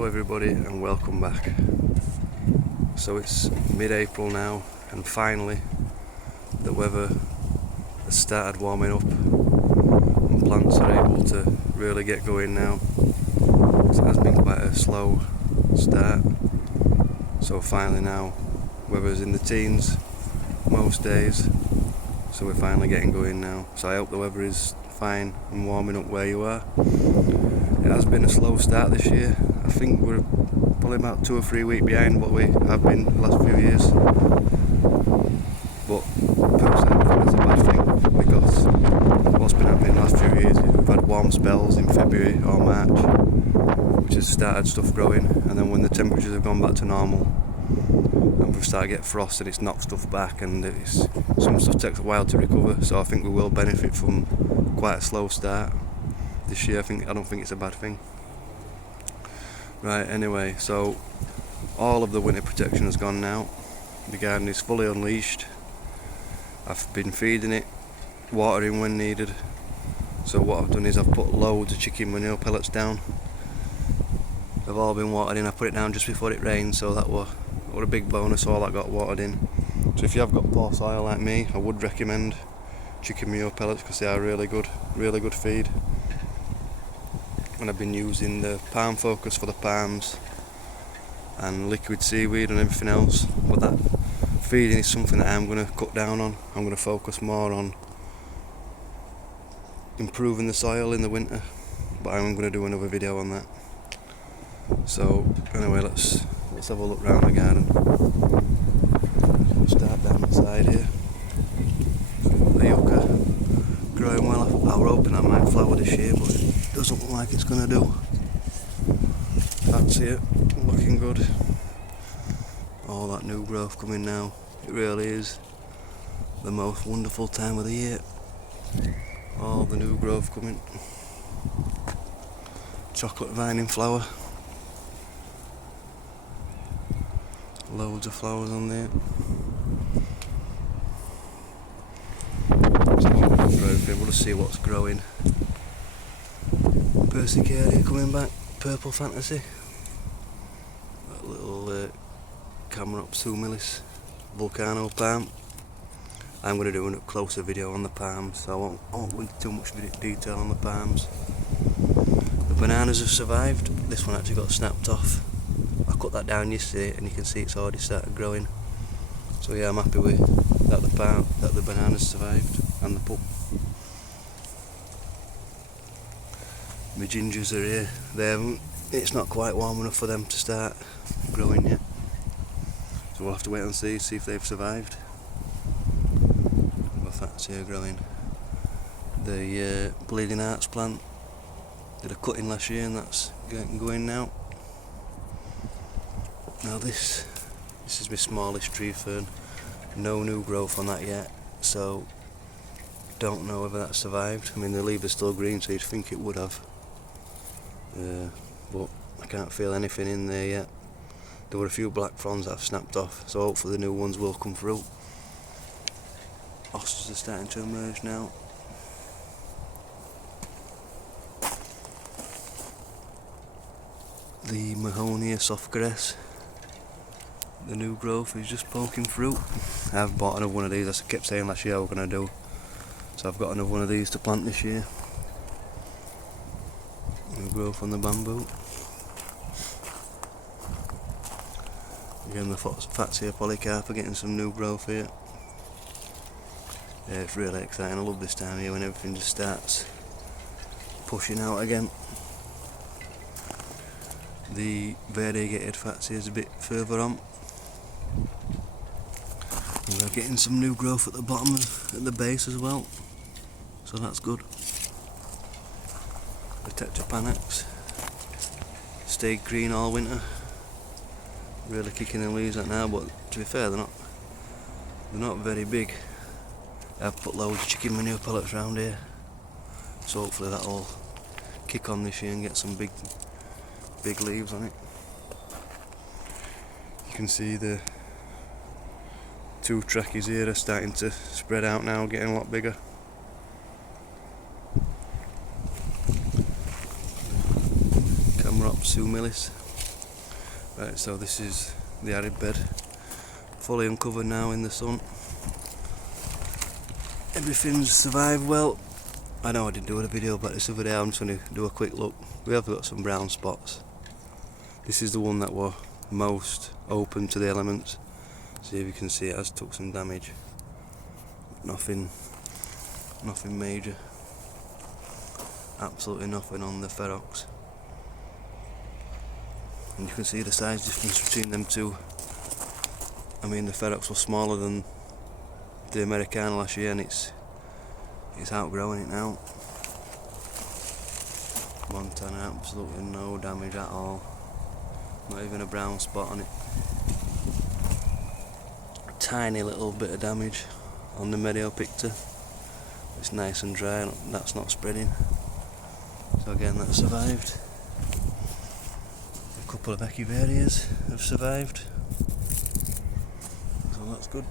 Hello everybody and welcome back. So it's mid-April now and finally the weather has started warming up and plants are able to really get going now. So it has been quite a slow start. So finally now weather's in the teens most days, so we're finally getting going now. So I hope the weather is fine and warming up where you are. It has been a slow start this year. I think we're probably about 2 or 3 weeks behind what we have been the last few years. But personally I think that's a bad thing, because what's been happening the last few years is we've had warm spells in February or March, which has started stuff growing, and then when the temperatures have gone back to normal and we've started to get frost and it's knocked stuff back, and some stuff takes a while to recover. So I think we will benefit from quite a slow start this year. I don't think it's a bad thing. Right, anyway, so all of the winter protection has gone now. The garden is fully unleashed. I've been feeding it, watering when needed. So what I've done is I've put loads of chicken manure pellets down. They've all been watered in. I put it down just before it rained, so that were a big bonus. All that got watered in. So if you have got poor soil like me, I would recommend chicken manure pellets because they are really good feed. And I've been using the palm focus for the palms and liquid seaweed and everything else. But that feeding is something that I'm going to cut down on. I'm going to focus more on improving the soil in the winter, but I'm going to do another video on that. So anyway, let's have a look round the garden. We'll start down the side here. The yucca growing well. I was hoping that might flower this year, but it doesn't look like it's going to do. That's it, looking good. All that new growth coming now. It really is the most wonderful time of the year. All the new growth coming. Chocolate vine in flower. Loads of flowers on there. We'll just see what's growing. Persicaria coming back, purple fantasy. That little Camerops humilis volcano palm. I'm going to do a closer video on the palms, so I won't go into too much detail on the palms. The bananas have survived. This one actually got snapped off. I cut that down yesterday and you can see it's already started growing. So yeah, I'm happy with that the bananas survived, and the pup. My gingers are here. It's not quite warm enough for them to start growing yet. So we'll have to wait and see if they've survived. My fancy are growing. The bleeding hearts plant did a cutting last year and that's getting going now. Now this is my smallest tree fern. No new growth on that yet, so don't know whether that survived. I mean, the leaves are still green, so you'd think it would have. But I can't feel anything in there yet. There were a few black fronds that I've snapped off, so hopefully the new ones will come through. Osters are starting to emerge now. The Mahonia softgrass, the new growth is just poking through. I've bought another one of these, as I kept saying last year I was going to do. So I've got another one of these to plant this year. New growth on the bamboo. Again, the Fatsia polycarp are getting some new growth here. Yeah, it's really exciting. I love this time of year when everything just starts pushing out again. The variegated Fatsia is a bit further on. And we're getting some new growth at the bottom, at the base as well. So that's good. The Tetrapanax stayed green all winter. Really kicking the leaves out now, but to be fair, they're not very big. I've put loads of chicken manure pellets around here, so hopefully that'll kick on this year and get some big leaves on it. You can see the 2 trackies here are starting to spread out now, getting a lot bigger. Camerops humilis. Right, so this is the arid bed, fully uncovered now in the sun. Everything's survived well. I know I didn't do a video about this other day, I'm just going to do a quick look. We have got some brown spots. This is the one that were most open to the elements. See if you can see it has took some damage. Nothing major. Absolutely nothing on the ferox. And you can see the size difference between them two. I mean, the ferox was smaller than the Americana last year, and it's outgrowing it now. Montana, absolutely no damage at all. Not even a brown spot on it. A tiny little bit of damage on the Mediopicta. It's nice and dry, and that's not spreading. So again, that survived. A couple of echiverias have survived. So that's good.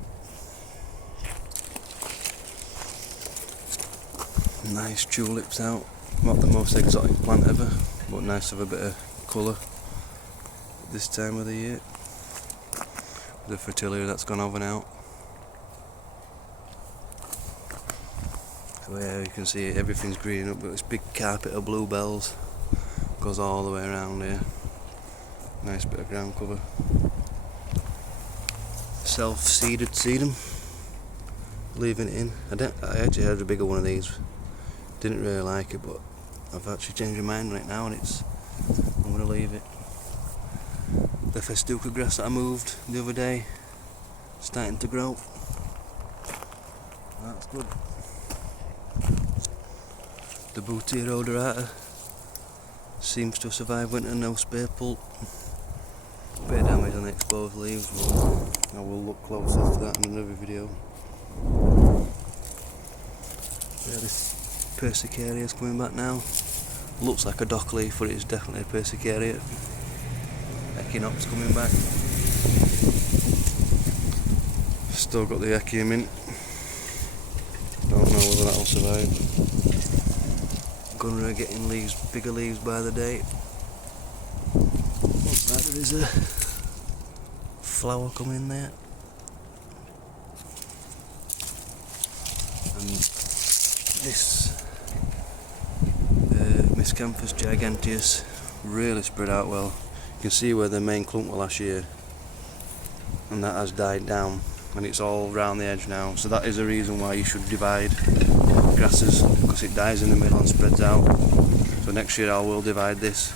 Nice tulips out. Not the most exotic plant ever, but nice to have a bit of colour this time of the year. The fritillaria that's gone over now. So yeah, you can see it, everything's green up, but this big carpet of bluebells goes all the way around here. Nice bit of ground cover. Self-seeded sedum. Leaving it in. I actually had a bigger one of these. Didn't really like it, but I've actually changed my mind right now, and I'm going to leave it. The festuca grass that I moved the other day, starting to grow. That's good. The Boutia odorata seems to survive winter, no spare pulp. Bit of damage on the exposed leaves, but I will look closer for that in another video. Yeah, this Persicaria is coming back now. Looks like a dock leaf, but it's definitely a Persicaria. Echinops coming back. Still got the Echia mint. Don't know whether that'll survive. Gunra getting leaves, bigger leaves by the day. Looks like there is a flower coming there. And this Miscanthus giganteus really spread out well. You can see where the main clump were last year, and that has died down, and it's all round the edge now. So that is a reason why you should divide grasses, because it dies in the middle and spreads out. So next year I will divide this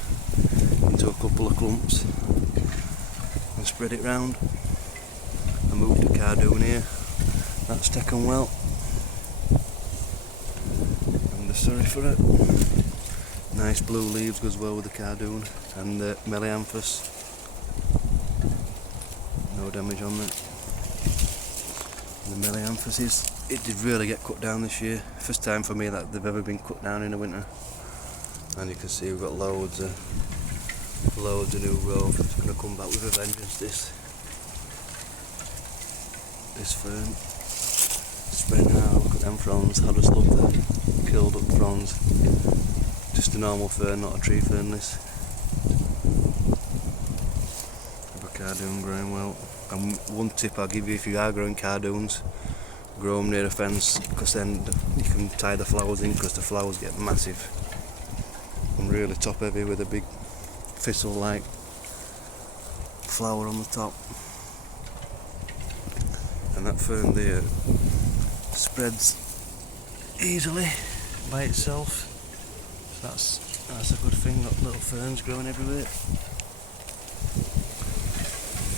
into a couple of clumps and spread it round. I moved the cardoon here. That's taken well. And sorry for it. Nice blue leaves, goes well with the cardoon, and the Melianthus. No damage on that. The Melianthus it did really get cut down this year. First time for me that they've ever been cut down in the winter. And you can see we've got loads of new growth. It's going to come back with a vengeance. This fern. Spreading out. Look at them fronds. I just love the curled up fronds. Just a normal fern, not a tree fern this. The cardoon growing well. And one tip I'll give you if you are growing cardoons, grow them near a fence, because then you can tie the flowers in, because the flowers get massive and really top heavy with a big thistle like flower on the top. And that fern there spreads easily by itself. That's a good thing, got little ferns growing everywhere.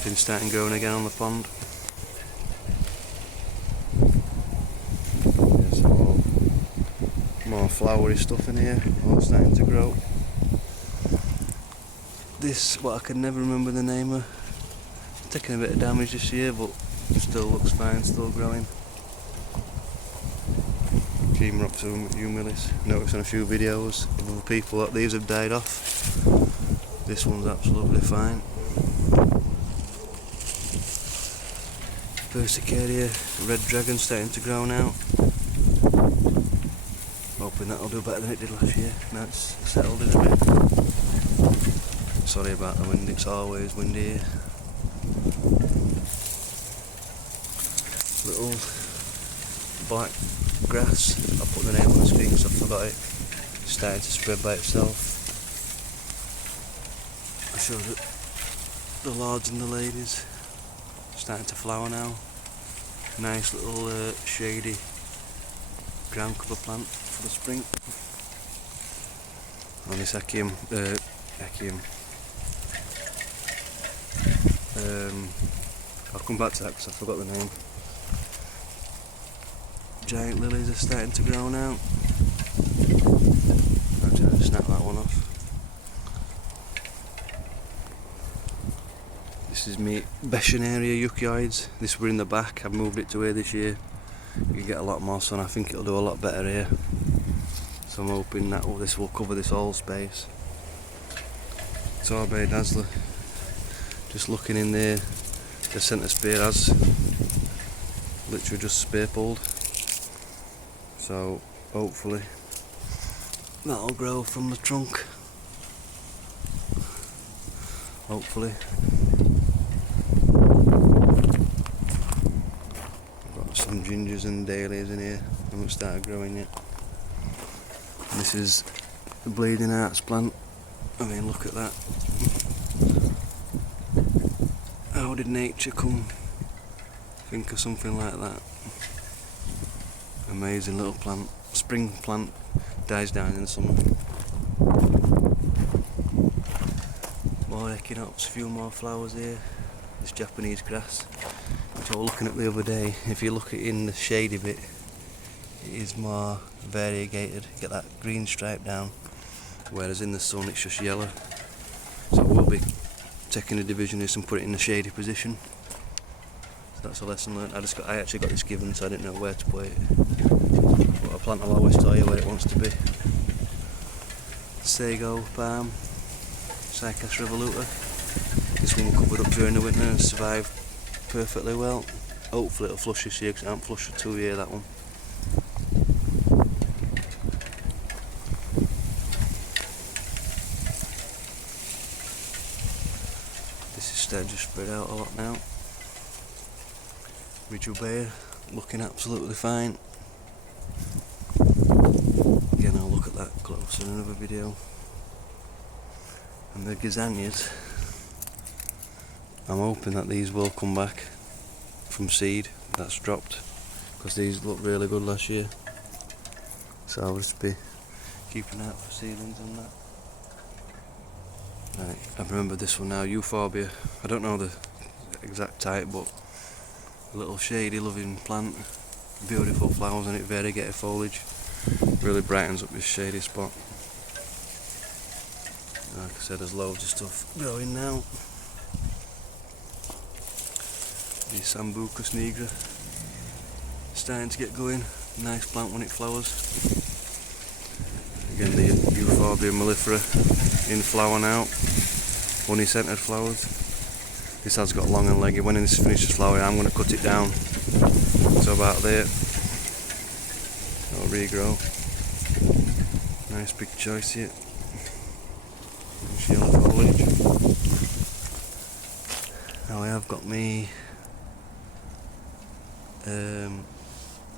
Been starting growing again on the pond. There's more flowery stuff in here, all starting to grow. This, what I can never remember the name of, taking a bit of damage this year, but still looks fine, still growing. Chemropsis humilis. Noticed on a few videos of other people that these have died off. This one's absolutely fine. Persicaria, red dragon starting to grow now. Hoping that'll do better than it did last year. Now it's settled in a bit. Sorry about the wind, it's always windy here. Little black grass. I'll put the name on the screen because I forgot it. It's starting to spread by itself. I showed it, the lords and the ladies. Starting to flower now. Nice little shady ground cover plant for the spring. On this I'll come back to that because I forgot the name. Giant lilies are starting to grow now. I'm trying to snap that one off. This is me Bessionaria euchioides. This were in the back. I've moved it to here this year. You get a lot more sun. I think it'll do a lot better here. So I'm hoping that this will cover this whole space. Torbay Dazzler. Just looking in there, the centre spear has literally just spear pulled. So hopefully that'll grow from the trunk. Hopefully. I've got some gingers and dahlias in here. They haven't started growing yet. And this is the bleeding hearts plant. I mean, look at that. How did nature think of something like that? Amazing little plant. Spring plant, dies down in the summer. More echinops, a few more flowers here. This Japanese grass, which I was looking at the other day. If you look at it in the shady bit, it is more variegated. You get that green stripe down, whereas in the sun it's just yellow. So we'll be taking the division this and put it in the shady position. So that's a lesson learned. I actually got this given, so I didn't know where to put it. But a plant will always tell you where it wants to be. Sago palm, Cycas revoluta. This one will cover up during the winter and survive perfectly well. Hopefully it'll flush this year because it hasn't flushed for 2 years, that one. This is starting to spread out a lot now. Ridgewood looking absolutely fine. Again, I'll look at that closer in another video. And the gazanias, I'm hoping that these will come back from seed that's dropped, because these looked really good last year. So I'll just be keeping out for seedlings on that. Right, I remember this one now, euphorbia. I don't know the exact type, but a little shady loving plant. Beautiful flowers on it, variegated foliage. Really brightens up this shady spot. Like I said, there's loads of stuff growing now. The Sambucus nigra starting to get going. Nice plant when it flowers. Again, the Euphorbia mellifera in flower now. Honey scented flowers. This has got long and leggy. When this finishes flowering, I'm going to cut it down to about there. It'll regrow. Nice big choice here. Nice yellow foliage. Now I have got me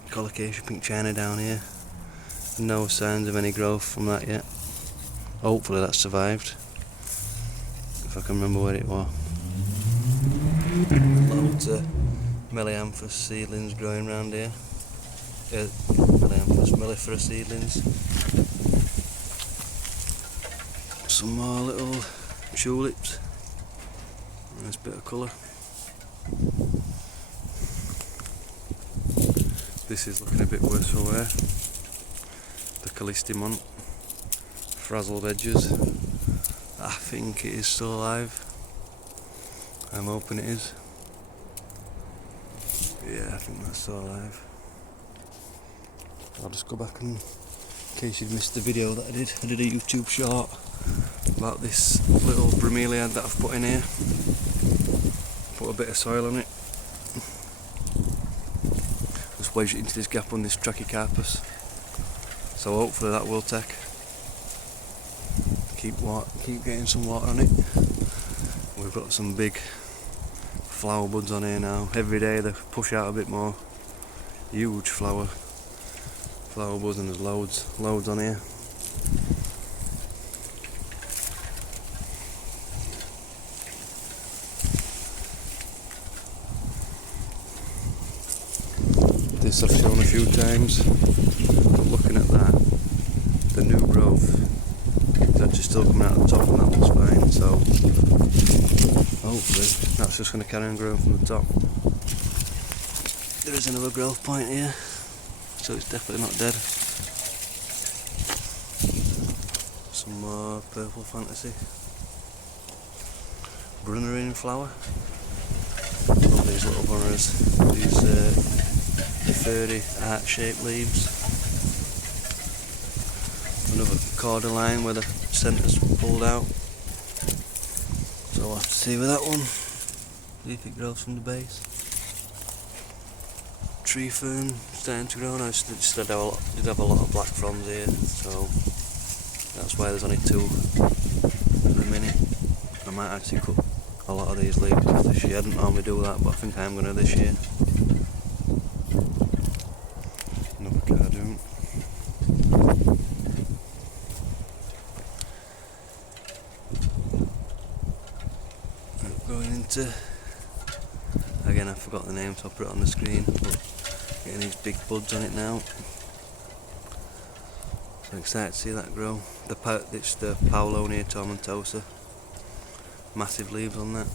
collocation pink china down here. No signs of any growth from that yet. Hopefully that survived, if I can remember where it was. Loads of Melianthus seedlings growing around here. Melianthus mellifera seedlings. Some more little tulips. Nice bit of colour. This is looking a bit worse for wear. The Callistemon. Frazzled edges. I think it is still alive. I'm hoping it is. Yeah, I think that's still alive. I'll just go back and, in case you've missed the video that I did a YouTube short about this little bromeliad that I've put in here. Put a bit of soil on it. Just wedged it into this gap on this Trachycarpus. So hopefully that will take. Keep getting some water on it. We've got some big flower buds on here now. Every day they push out a bit more. Huge flower buds, and there's loads on here. This I've shown a few times, but looking at that, the new growth is actually still coming out of the top, and that looks fine, so hopefully that's just going to carry on growing from the top. There is another growth point here, so it's definitely not dead. Some more purple fantasy. Brunner in flower. All these little brunners, these furry heart-shaped leaves. Another cordyline where the centre's pulled out. So I'll have to see with that one. See if it grows from the base. Tree fern starting to grow now. Did have a lot of black fronds here, so that's why there's only 2 at the minute. I might actually cut a lot of these leaves this year. I didn't normally do that, but I think I am going to this year. Another cardoon. Going into, again I forgot the name, so I'll put it on the screen, but getting these big buds on it now. So I'm excited to see that grow. It's the Paolonia tomentosa. Massive leaves on that.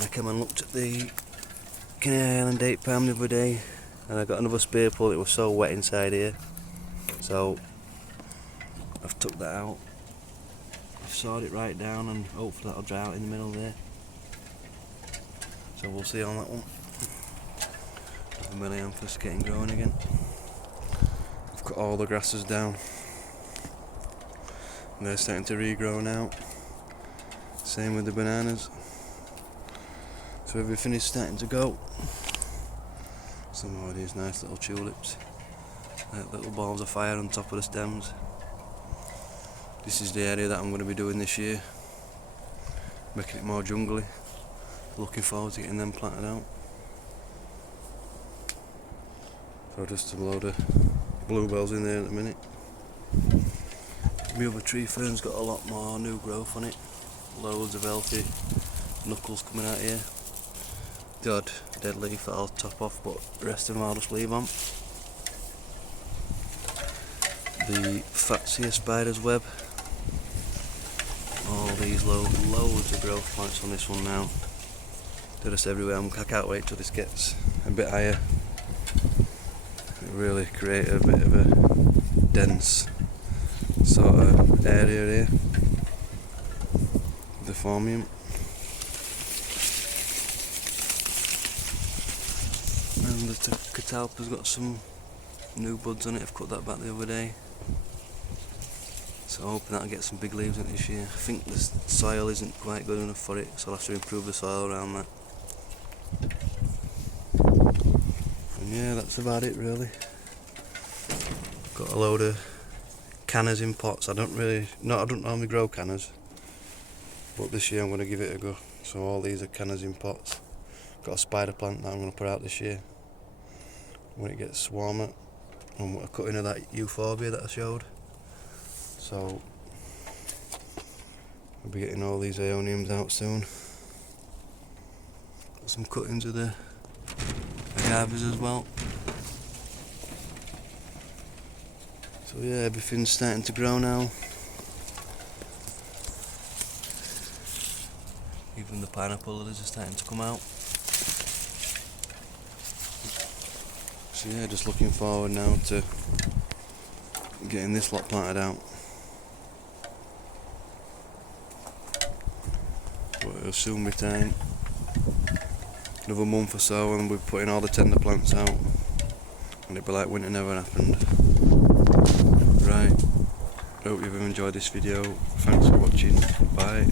I came and looked at the Canary Island date palm the other day, and I got another spear pull. It was so wet inside here, so I've took that out. I've sawed it right down, and hopefully that'll dry out in the middle there. So we'll see on that one. The Melianthus getting growing again. I've cut all the grasses down. And they're starting to regrow now. Same with the bananas. So everything is starting to go. Some more of these nice little tulips. Like little balls of fire on top of the stems. This is the area that I'm going to be doing this year. Making it more jungly. Looking forward to getting them planted out. So just a load of bluebells in there at the minute. My other tree fern's got a lot more new growth on it. Loads of healthy knuckles coming out here. The odd dead leaf that I'll top off, but the rest of them I'll just leave on. The Fatsia spider's web. All these loads of growth points on this one now. They're just everywhere. I can't wait till this gets a bit higher. It really create a bit of a dense sort of area here. The Formium. And the Catalpa's got some new buds on it. I've cut that back the other day. So I'm hoping that'll get some big leaves in it this year. I think the soil isn't quite good enough for it, so I'll have to improve the soil around that. And yeah, that's about it really. Got a load of cannas in pots. I don't normally grow cannas, but this year I'm going to give it a go. So all these are cannas in pots. Got a spider plant that I'm going to put out this year when it gets warmer. And a cutting of that euphorbia that I showed. So we'll be getting all these aeoniums out soon. Got some cuttings of the agaves as well. So yeah, everything's starting to grow now. Even the pineapple lilies are starting to come out. So yeah, just looking forward now to getting this lot planted out. But it'll soon be time. Another month or so and we're putting all the tender plants out. And it'll be like winter never happened. Right, hope you've enjoyed this video. Thanks for watching. Bye.